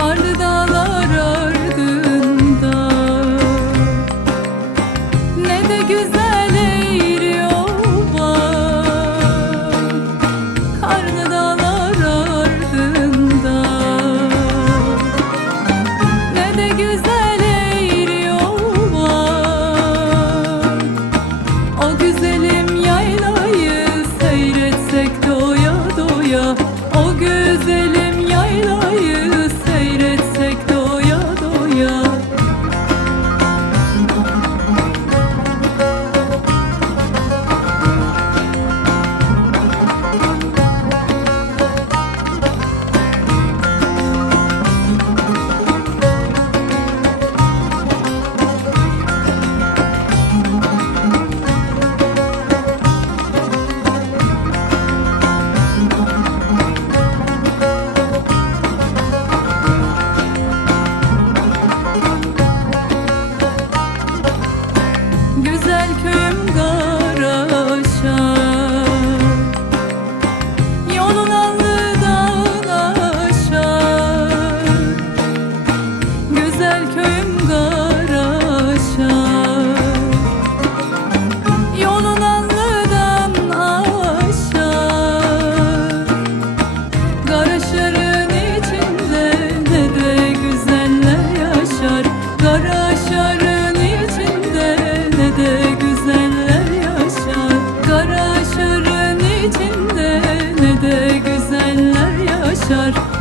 Karlı ardında. Ne de güzel eğri ova ardında. Ne de güzel eğri O güzel yaşar